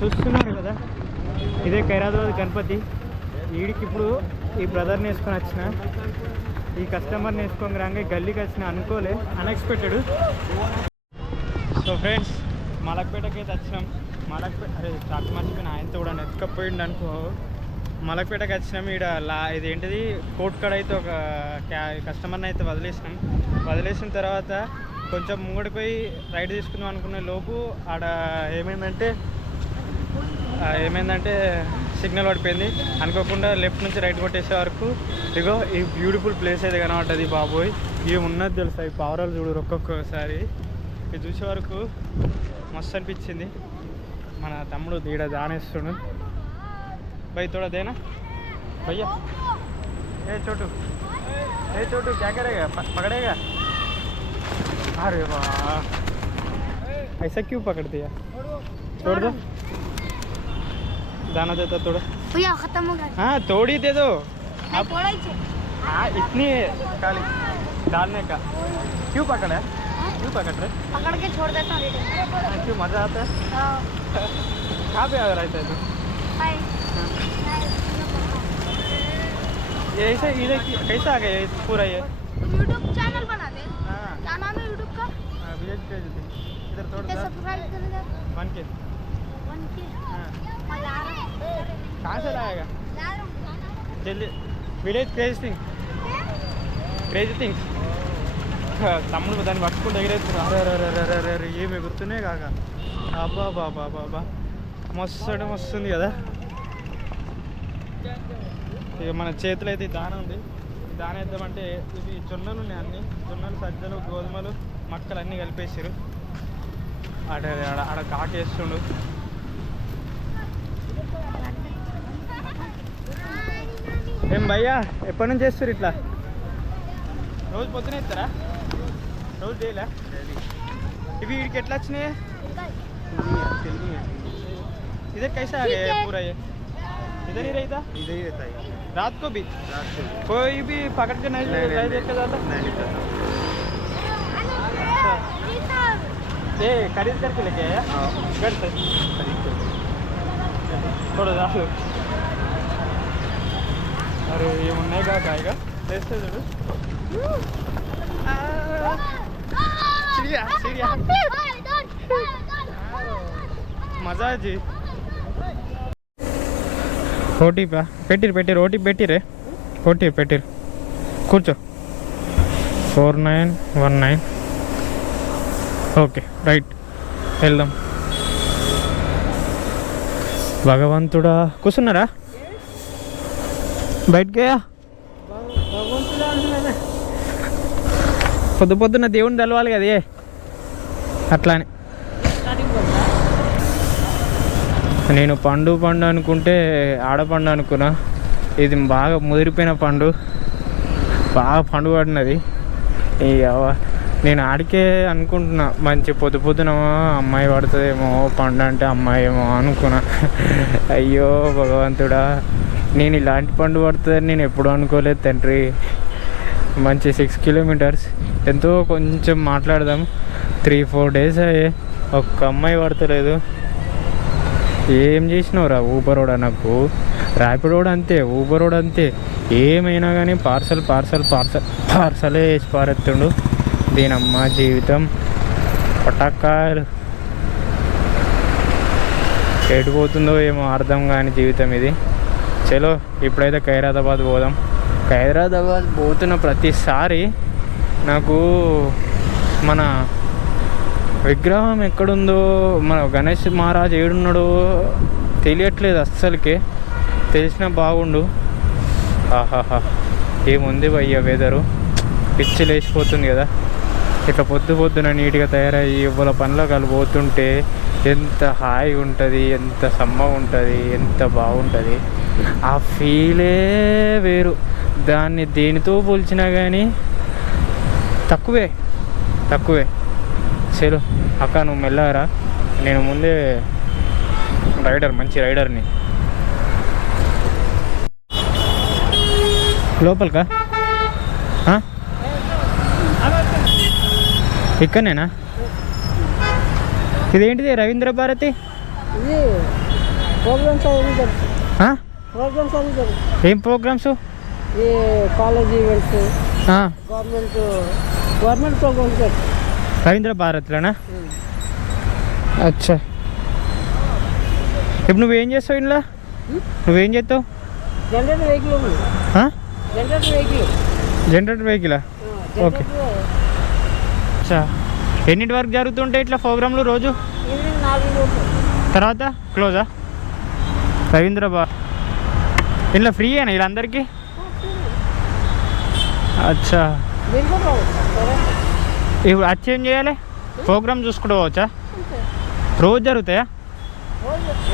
చూస్తున్నారు కదా, ఇదే ఖైరాబాద్ గణపతి. వీడికి ఇప్పుడు ఈ బ్రదర్ని వేసుకొని వచ్చిన, ఈ కస్టమర్ని వేసుకొని రాగా గల్లీకి వచ్చిన, అనుకోలే, అన్ఎక్స్పెక్టెడ్. సో ఫ్రెండ్స్, మలక్పేటకి అయితే వచ్చినాం. మలక్పేట అరే చాకు మర్చిపోయిన, ఆయనతో కూడా నెత్తుకపోయిండు అనుకో. మలక్పేటకి వచ్చినాం. ఇక్కడ ఇదేంటిది కోట్ కాడ అయితే ఒక కస్టమర్ని అయితే వదిలేసిన తర్వాత కొంచెం ముంగడిపోయి రైడ్ తీసుకుందాం అనుకునే లోపు ఆడ ఏమైందంటే సిగ్నల్ పడిపోయింది. అనుకోకుండా లెఫ్ట్ నుంచి రైట్ కొట్టేసే వరకు ఇగో ఈ బ్యూటిఫుల్ ప్లేస్ అయితే కనబడ్డది. బాబోయ్, ఏమున్నది తెలుసా, ఈ పావురాలు చూడు ఒక్కొక్కసారి. ఇది చూసే వరకు మస్తు అనిపించింది. మన తమ్ముడు ఈడ దానేస్తుడు. భయ్ తోడా దేనా భయ్యా, ఏ చోటు క్యా కరేగా, పకడేగా. अरे वाह, ऐसा क्यों पकड़ दिया? छोड़ दो, दाना देता थोड़ा भैया, खत्म हो गया. हाँ थोड़ी दे दो आप. हाँ इतनी खाली डालने का. क्यों पकड़ है? क्यों पकड़ रहे? पकड़ के छोड़ देता हूँ. क्यों मजा आता है? कहाँ पे आ रहता है तू? ये ऐसे इधर कैसा आ गया पूरा? ये यूट्यूब चैनल बना दे. क्या नाम है यूट्यूब का? Village crazy things. इधर थोड़ा सब्सक्राइब कर दे. 1K. कहाँ से लाएगा? जल्दी. Village crazy things. తమ్ముడు దాన్ని పట్టుకుంటూ ఎగిరేస్తున్నా. అరే ఏమి ఎగురుతున్నాయి కాక. అబ్బా బాబా బాబా, మస్తుంది కదా. ఇక మన చేతిలో అయితే దాన ఉంది. దాన వేద్దామంటే ఇవి జొన్నలు ఉన్నాయి, అన్నీ జొన్నలు, సజ్జలు, గోధుమలు, మక్కలు అన్నీ కలిపేసారు. ఆడ కాకేస్తుండు. ఏం భయ్యా, ఎప్పటి నుంచి చేస్తారు ఇట్లా? రోజు పొద్దున ఇస్తారా? రోజు చేయలే? ఇవి వీడికి ఎట్లా వచ్చినాయి? इधर कैसा आ गया है पूरा? ये इधर ही रहता है रात को भी? कोई भी पकड़ के नहीं लेके जाता? अच्छा, ये खरीद करके लेके आया घर से? थोड़ा ज़्यादा. अरे ये मुन्ने का खाएगा, टेस्ट है जरूर. चिड़िया मजा है जी. ఓటీ పెట్టిరు ఓటీ పెట్టిరే. కూర్చో. 4919. ఓకే రైట్, వెళ్దాం. భగవంతుడా, కూర్చున్నారా? బయటకయ్యా, పొద్దున దేవుని తెలవాలి కదా అట్లానే. నేను పండు అనుకుంటే ఆడపండు అనుకున్నా. ఇది బాగా ముదిరిపోయిన పండు, బాగా పండు పడినది. నేను ఆడికే అనుకుంటున్నా, మంచి పొద్దున అమ్మాయి పడుతుందేమో, పండు అంటే అమ్మాయి ఏమో అనుకున్నా. అయ్యో భగవంతుడా, నేను ఇలాంటి పండు పడుతుందని నేను ఎప్పుడూ అనుకోలేదు తండ్రి. మంచి 6 కిలోమీటర్స్, ఎంతో కొంచెం మాట్లాడదాం. 3-4 డేస్ అయ్యే, ఒక్క అమ్మాయి పడతలేదు. ఏం చేసినావురా ఊబరోడా? నాకు ర్యాపిడోడు అంతే, ఊబరోడు అంతే. ఏమైనా కానీ పార్సలే వేసి పారెత్తుండు. దీనమ్మ జీవితం పటాకాయలు. ఎటుపోతుందో ఏమో అర్థం కాని జీవితం ఇది. చలో ఇప్పుడైతే ఖైరతాబాద్ పోదాం. ఖైరతాబాద్ పోతున్న ప్రతిసారి నాకు మన విగ్రహం ఎక్కడుందో, మన గణేష్ మహారాజ్ ఏడున్నాడో తెలియట్లేదు అస్సలకే. తెలిసినా బాగుండు. ఆహాహా, ఏముంది భయ్య వెదరు, పిచ్చి లేచిపోతుంది కదా. ఇట్లా పొద్దున నీట్గా తయారయ్యి ఇవ్వాల పనులకు వాళ్ళు పోతుంటే ఎంత హాయిగా ఉంటుంది, ఎంత సమ్మగా ఉంటుంది, ఎంత బాగుంటుంది. ఆ ఫీలే వేరు. దాన్ని దేనితో పోల్చినా కానీ తక్కువే. చలో అక్క, నువ్వు మెల్లరా, నేను ముందే మంచి రైడర్ని. లోపలికా? ఇక్కడనేనా? ఇదేంటిది రవీంద్ర భారతి? ప్రోగ్రామ్స్ అవి జరుగుతాయి. ప్రోగ్రామ్స్ అవి జరుగుతాయి. ఏం ప్రోగ్రామ్స్? ఈ కాలేజ్ ఈవెంట్స్, గవర్నమెంట్ ప్రోగ్రామ్స్ జరుగుతాయి. రవీంద్ర భారత్లోనా? అచ్చా. ఇప్పుడు నువ్వేం చేస్తావు ఇంట్లో? నువ్వేం చేస్తావు? జనరేటర్ వెహికల్ ఉంది. జనరేటర్ వెహికలా? ఓకే. అచ్చా. ఎన్నింటి వరకు జరుగుతుంటాయి ఇట్లా ప్రోగ్రాంలు రోజు? ఈవినింగ్ 4 తర్వాత క్లోజా? రవీంద్ర భారత్ ఇంట్లో ఫ్రీ అయినా వీళ్ళందరికీ? అచ్చా. ఇప్పుడు వచ్చి ఏం చేయాలి? ప్రోగ్రామ్ చూసుకుంటూ పోవచ్చా? రోజు జరుగుతాయా?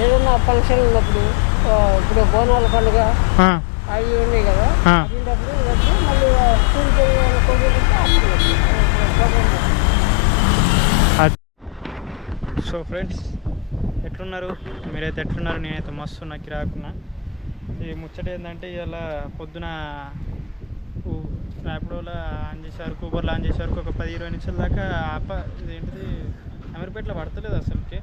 ఏదైనా ఫంక్షన్ ఉన్నప్పుడు, ఇప్పుడు బోనాల పండుగ అవి ఉన్నాయి కదా, మళ్ళీ సో ఫ్రెండ్స్, ఎట్లున్నారు మీరైతే? ఎట్లున్నారు? నేనైతే మస్తు నాకు రాకున్నా. ఈ ముచ్చట ఏంటంటే ఇలా పొద్దున ర్యాపిడోలో ఆన్ చేసేవారు, ఊబర్లో ఆన్ చేసేవారికి ఒక 10-20 నిమిషాల దాకా ఇదేంటిది అమీర్పేటలో పడతలేదు అసలుకి.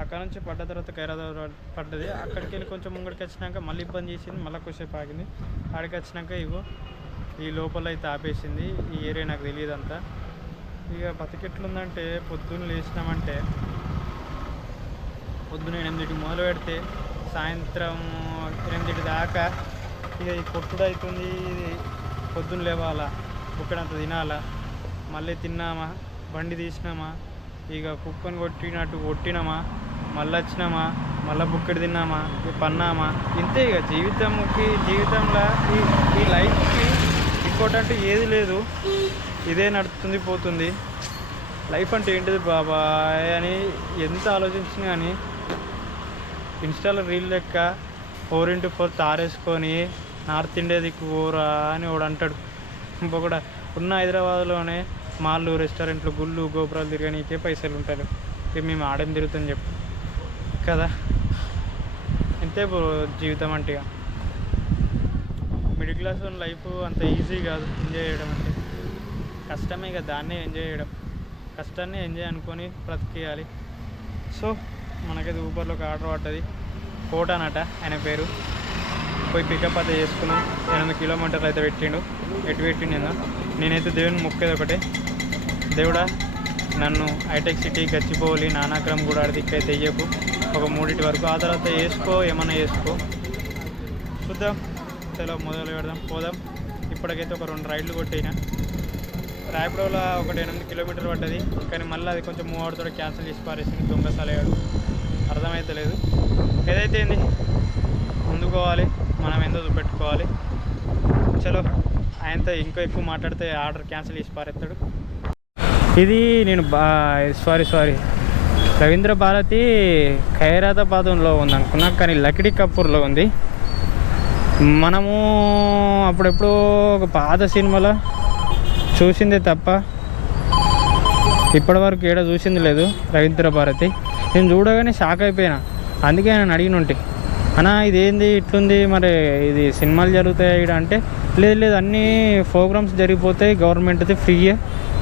అక్కడ నుంచి పడ్డ తర్వాత ఖైరాబాద్ పడ్డది. అక్కడికి వెళ్ళి కొంచెం ముంగడికి వచ్చినాక మళ్ళీ ఇబ్బంది చేసింది, మళ్ళీ కొద్దిసేపు ఆగింది. ఆడికి వచ్చినాక ఇగో ఈ లోపల అయితే ఆపేసింది. ఈ ఏరియా నాకు తెలియదు అంతా. ఇక బతికెట్లుందంటే పొద్దున్న లేచినామంటే పొద్దున 8కి మొదలు పెడితే సాయంత్రం 8 దాకా ఇక ఈ కొట్టుడు అవుతుంది. ఇది పొద్దున్న లేవాలా, బుక్కడంత తినాలా, మళ్ళీ తిన్నామా, బండి తీసినామా, ఇక కుక్కని కొట్టినామా, మళ్ళీ వచ్చినామా, మళ్ళీ బుక్కడి తిన్నామా, ఇక పన్నామా. ఇంతే ఇక జీవితంలో ఈ లైఫ్కి ఇంకోటంటే ఏది లేదు. ఇదే నడుస్తుంది పోతుంది. లైఫ్ అంటే ఏంటిది బాబాయ్ అని ఎంత ఆలోచించినా కానీ ఇన్స్టాలో రీల్ లెక్క 4x4 తారేసుకొని నార్త్ ఇండియా దిక్కు పోరా అని వాడు అంటాడు. ఇంకొకటి ఉన్న హైదరాబాద్లోనే మాళ్ళు, రెస్టారెంట్లు, గుళ్ళు, గోపురాలు తిరగనీకే పైసలు ఉంటారు. ఇక మేము ఆడేం తిరుగుతాం చెప్పు కదా. ఇంతే జీవితం అంటే. మిడిల్ క్లాస్ లైఫ్ అంత ఈజీ కాదు ఎంజాయ్ చేయడం అంటే. కష్టమే కదా, దాన్నే ఎంజాయ్ చేయడం. కష్టాన్ని ఎంజాయ్ అనుకొని బ్రతికేయాలి. సో మనకైతే ఊబర్లో ఒక ఆర్డర్ పడ్డది. కోటానట ఆయన పేరు. పోయి పికప్ అయితే చేసుకున్నాం. 8 కిలోమీటర్లు అయితే పెట్టిండు. ఎటు పెట్టిండు నేనైతే దేవుని మొక్కేది ఒకటే, దేవుడా నన్ను హైటెక్ సిటీ, గచ్చిపోవాలి, నానాక్రమ్ కూడా దిక్కైతే వెయ్యకు ఒక 3 వరకు. ఆ తర్వాత వేసుకో, ఏమన్నా వేసుకో, చూద్దాం. తెలో మొదలు పెడదాం, పోదాం. ఇప్పటికైతే ఒక 2 రైడ్లు కొట్టినా. ర్యాపిడోలో ఒకటి 8 కిలోమీటర్లు పడ్డది. కానీ మళ్ళీ అది కొంచెం మూవ్ అవుతుందో క్యాన్సిల్ చేసి పారేసింది. దొంగ సలహాడు అర్థమైతే లేదు. ఏదైతే ఏంది ముందుకోవాలి, మనం ఏందో చూపెట్టుకోవాలి. చలో, ఆయనతో ఇంకా ఎక్కువ మాట్లాడితే ఆర్డర్ క్యాన్సిల్ చేసి పారేస్తాడు. ఇది నేను సారీ రవీంద్ర భారతి ఖైరాబాద్లో ఉంది అనుకున్నా, కానీ లకిడి కపూర్లో ఉంది. మనము అప్పుడెప్పుడు ఒక పాత సినిమాలో చూసిందే తప్ప ఇప్పటివరకు ఏడా చూసింది లేదు రవీంద్ర భారతి. నేను చూడగానే షాక్ అయిపోయినా. అందుకే నేను అడిగిన ఉంటే, అన్నా ఇదేంది ఇట్లుంది, మరి ఇది సినిమాలు జరుగుతాయి ఇక్కడ అంటే, లేదు అన్నీ ప్రోగ్రామ్స్ జరిగిపోతాయి, గవర్నమెంట్ది ఫ్రీయే,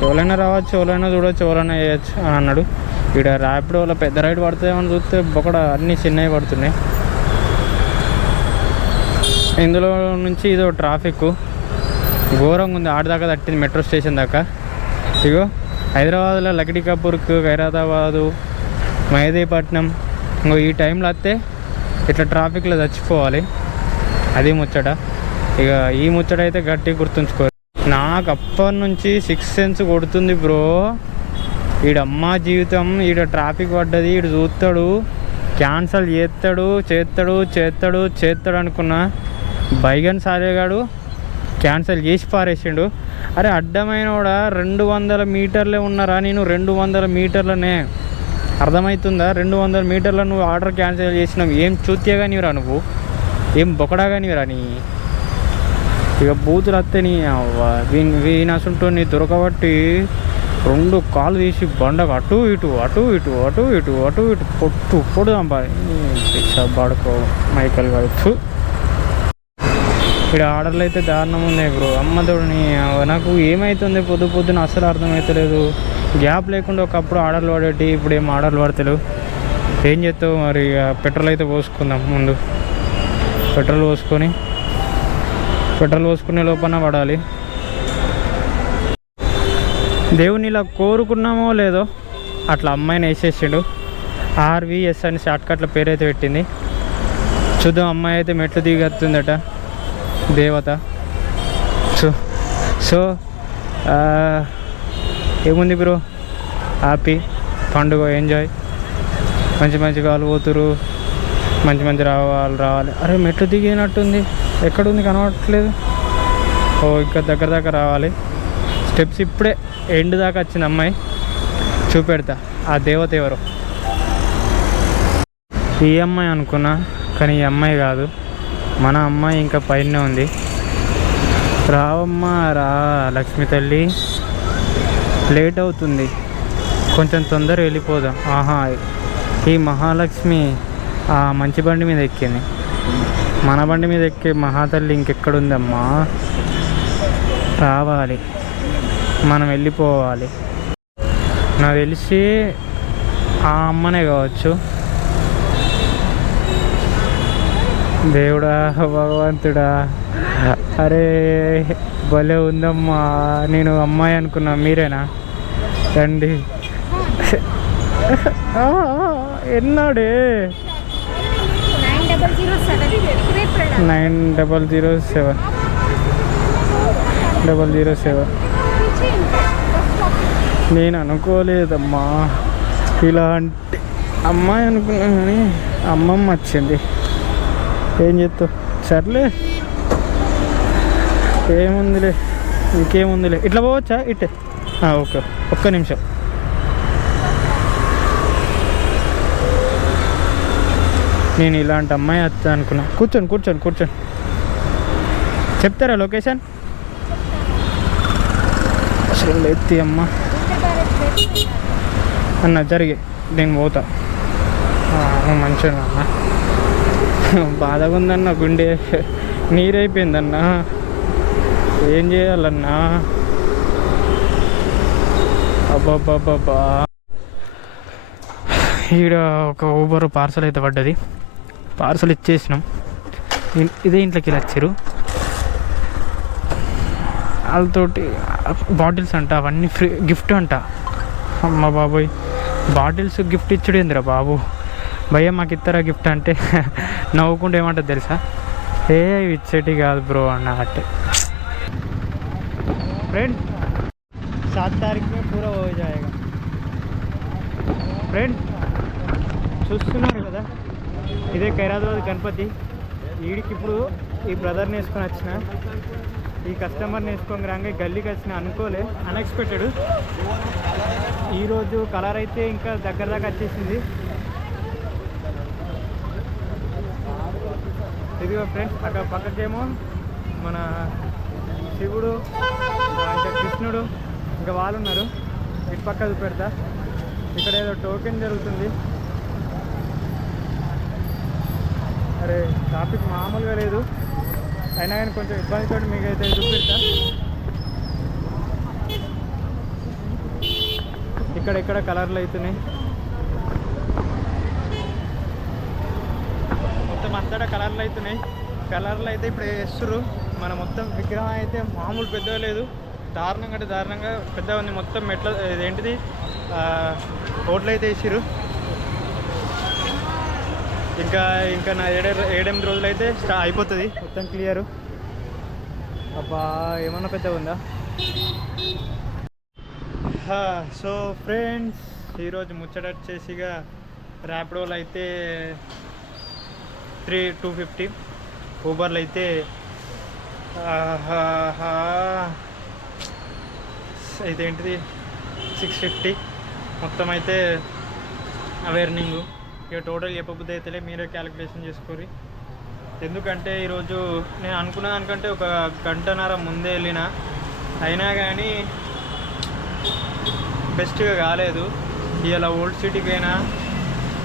ఎవరైనా రావచ్చు, ఎవరైనా చూడవచ్చు, ఎవరైనా చేయొచ్చు అని అన్నాడు. ఇక్కడ ర్యాపిడోలో పెద్ద రైడ్ పడుతుందేమని చూస్తే బొక్కడ అన్నీ చిన్నవి పడుతున్నాయి. ఇందులో నుంచి ఇదో ట్రాఫిక్ ఘోరంగా ఉంది. ఆడదాకా తట్టింది, మెట్రో స్టేషన్ దాకా. ఇగో హైదరాబాద్లో లకిడి కపూర్కు, ఖైరతాబాదు, మెహదీపట్నం ఇంకో ఈ టైంలో వస్తే ఇట్లా ట్రాఫిక్లో చచ్చిపోవాలి. అది ముచ్చట. ఇక ఈ ముచ్చట అయితే గట్టి గుర్తుంచుకో. నాకు అప్పటి నుంచి 6th సెన్స్ కొడుతుంది బ్రో. ఈడమ్మ జీవితం, ఈడ ట్రాఫిక్ పడ్డది, ఈడు చూస్తాడు, క్యాన్సల్ చేస్తాడు అనుకున్నా. బైగన్ సారేగాడు క్యాన్సల్ చేసి పారేసిండు. అరే అడ్డమైన కూడా 200 మీటర్లే ఉన్నారా, నేను 200 మీటర్లనే, అర్థమవుతుందా? 200 మీటర్ల నువ్వు ఆర్డర్ క్యాన్సిల్ చేసినావు. ఏం చూత్యా కానిరా నువ్వు, ఏం బొకడా కానిరా నీ. ఇక బూతులు వస్తే నీ వీనసుంటూ నీ దొరకబట్టి 2 కాళ్ళు తీసి బండకు అటు ఇటు పొడుదాం బాడుకో మైకల్ కావచ్చు. ఇక్కడ ఆర్డర్లు అయితే దారుణం ఉన్నాయి బ్రో. అమ్మతోడిని నాకు ఏమవుతుంది పొద్దున అస్సలు అర్థమవుతలేదు. గ్యాప్ లేకుండా ఒకప్పుడు ఆర్డర్లు పడేటి, ఇప్పుడు ఏం ఆర్డర్లు పడతలేవు. ఏం చేస్తావు మరి? పెట్రోల్ అయితే పోసుకుందాం ముందు. పెట్రోల్ పోసుకునే లోపల పడాలి. దేవుని ఇలా కోరుకున్నామో లేదో అట్లా అమ్మాయిని వేసేసాడు. RVS అని షార్ట్కట్ల పేరైతే పెట్టింది. చూద్దాం. అమ్మాయి అయితే మెట్లు దిగొస్తుందట, దేవత. సో ఏముంది బ్రో, హ్యాపీ పండుగ, ఎంజాయ్. మంచి వాళ్ళు పోతురు, మంచి రావాలి. అరే మెట్లు దిగినట్టుంది, ఎక్కడుంది కనబడట్లేదు. ఓ ఇంకా దగ్గర రావాలి. స్టెప్స్ ఇప్పుడే ఎండ్ దాకా వచ్చింది అమ్మాయి. చూపెడతా ఆ దేవత ఎవరో. ఈ అమ్మాయి అనుకున్నా, కానీ ఈ అమ్మాయి కాదు, మన అమ్మాయి ఇంకా పైన ఉంది. రావమ్మా రా లక్ష్మి తల్లి, లేట్ అవుతుంది, కొంచెం తొందర వెళ్ళిపోదాం. ఈ మహాలక్ష్మి ఆ మంచి బండి మీద ఎక్కింది. మన బండి మీద ఎక్కే మహాతల్లి ఇంకెక్కడుందమ్మా? రావాలి, మనం వెళ్ళిపోవాలి. నాకు తెలిసి ఆ అమ్మనే కావచ్చు. దేవుడా భగవంతుడా, అరే భలే ఉందమ్మా. నేను అమ్మాయి అనుకున్నా, మీరేనా? రండి. ఎన్నాడే 9007 నేను అనుకోలేదమ్మా ఇలాంటి అమ్మాయి అనుకున్నా, కానీ అమ్మమ్మ వచ్చింది. ఏం చేస్తావు? సర్లే, ఇంకేముందిలే. ఇట్లా పోవచ్చా? ఇట్టే ఓకే, ఒక్క నిమిషం. నేను ఇలాంటి అమ్మాయి వస్తా అనుకున్నా. కూర్చోండి. చెప్తారా లొకేషన్? అసలు ఎత్తి అమ్మ అన్న జరిగి నేను పోతా. మంచిగా అన్న, బాధగా ఉందన్న, గుండె నీరైపోయిందన్న. ఏం చేయాలన్నా? అబ్బాబ్బాబ్బా. ఈడ ఒక ఊబర్ పార్సల్ అయితే పడ్డది. పార్సల్ ఇచ్చేసినాం. ఇదే ఇంట్లోకి వచ్చారు. వాళ్ళతోటి బాటిల్స్ అంట, అవన్నీ ఫ్రీ గిఫ్ట్ అంట. అమ్మ బాబోయ్, బాటిల్స్ గిఫ్ట్ ఇచ్చుడేందిరా బాబు. భయ్య మాకు ఇస్తారా గిఫ్ట్ అంటే నవ్వుకుంటే ఏమంటుంది తెలుసా? ఇచ్చేటి కాదు బ్రో అన్నట్టే. फ्रेंड 7 तारीख में पूरा हो जाएगा. ఫ్రెండ్ చూస్తున్నారు కదా, ఇదే ఖైరాబాద్ గణపతి. వీడికి ఇప్పుడు ఈ బ్రదర్ని వేసుకొని వచ్చిన, ఈ కస్టమర్ని వేసుకొని రాగా గల్లీకి వచ్చిన. అనుకోలే, అన్ఎక్స్పెక్టెడ్. ఈరోజు కలర్ అయితే ఇంకా దగ్గర దాకా వచ్చేసింది. ఇదిగో ఫ్రెండ్స్, అక్కడ పక్కకేమో మన శివుడు, ఇంకా కృష్ణుడు, ఇంకా వాళ్ళు ఉన్నారు. ఇటు పక్క చూపెడతా. ఇక్కడ ఏదో టోకెన్ జరుగుతుంది. అరే ట్రాఫిక్ మామూలుగా లేదు, అయినా కానీ కొంచెం ఇబ్బందితో మీకు అయితే చూపెడతా. ఇక్కడ కలర్లు అవుతున్నాయి. మొత్తం అంతటా కలర్లు అవుతున్నాయి. కలర్లు అయితే ఇప్పుడు వేస్తుర్రు. మన మొత్తం విగ్రహం అయితే మామూలు పెద్దగా లేదు, దారుణంగా అంటే దారుణంగా పెద్దగా ఉంది. మొత్తం మెట్ల ఇదేంటిది ఓట్లు అయితే వేసిర్రు. ఇంకా నా 7-8 రోజులు అయితే అయిపోతుంది మొత్తం క్లియరు. అబ్బా ఏమన్నా పెద్దగా ఉందా? సో ఫ్రెండ్స్, ఈరోజు ముచ్చట వచ్చేసిగా ర్యాపిడోలు అయితే 250, ఊబర్లు అయితే ఇదేంటిది 650. మొత్తం అయితే అవేర్నింగు. ఇక టోటల్ చెప్పబుద్ధి అయితేలే, మీరే క్యాలిక్యులేషన్ చేసుకోరి. ఎందుకంటే ఈరోజు నేను అనుకున్న దానికంటే ఒక గంటన్నర ముందే వెళ్ళిన, అయినా కానీ బెస్ట్గా కాలేదు. ఇలా ఓల్డ్ సిటీకి అయినా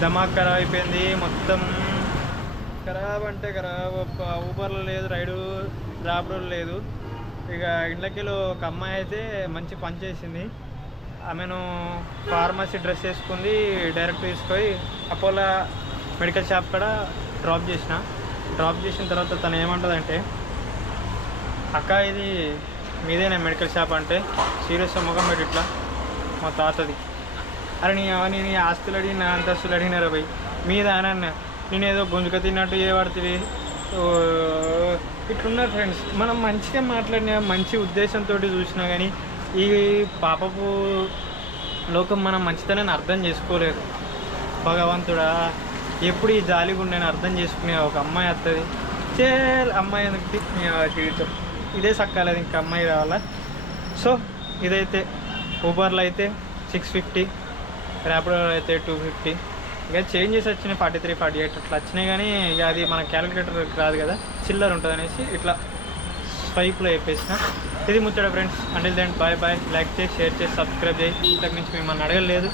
ధమాక్ ఖరాబ్ అయిపోయింది. మొత్తం ఖరాబ్ అంటే ఖరాబ్. ఊబర్లో లేదు, ర్యాపిడోలో లేదు. ఇక ఇంట్లోకి ఒక అమ్మాయి అయితే మంచి పని చేసింది. ఆమెను ఫార్మసీ డ్రెస్ వేసుకుంది, డైరెక్ట్ తీసుకొని అపోలో మెడికల్ షాప్ కూడా డ్రాప్ చేసిన తర్వాత తను ఏమంటుందంటే, అక్క ఇది మీదేనా మెడికల్ షాప్ అంటే, సీరియస్గా ముఖం పెట్టి ఇట్లా మా తాతది. అరే నేను ఆస్తులు అడిగి నా అంతస్తులు అడిగినారా పోయి మీద అన్న నేను ఏదో గుంజుక తిన్నట్టు చేయబడుతుంది. ఇట్లున్నారు ఫ్రెండ్స్. మనం మంచిగా మాట్లాడినా, మంచి ఉద్దేశంతో చూసినా కానీ ఈ పాపపు లోకం మనం మంచితనాన్ని అర్థం చేసుకోలేదు. భగవంతుడా ఎప్పుడు ఈ జాలిగా ఉండని అర్థం చేసుకునే ఒక అమ్మాయి వస్తుంది. అమ్మాయి ఎందుకు జీవితం ఇదే సక్కాలేదు, ఇంకా అమ్మాయి రావాలా. సో ఇదైతే ఊబర్లో అయితే 650, ర్యాపిడోలో అయితే 250. ఇక చేంజెస్ వచ్చినాయి 43, 48 అట్లా వచ్చినాయి. కానీ ఇక అది మన క్యాలిక్యులేటర్ రాదు కదా, చిల్లర ఉంటుంది అనేసి ఇట్లా స్వైప్లో చెప్పేసిన. ఇది ముచ్చట friends. Until then bye bye. Like చేసి, షేర్ చేసి, సబ్స్క్రైబ్ చేసి. ఇంతకు నుంచి మిమ్మల్ని అడగలేదు.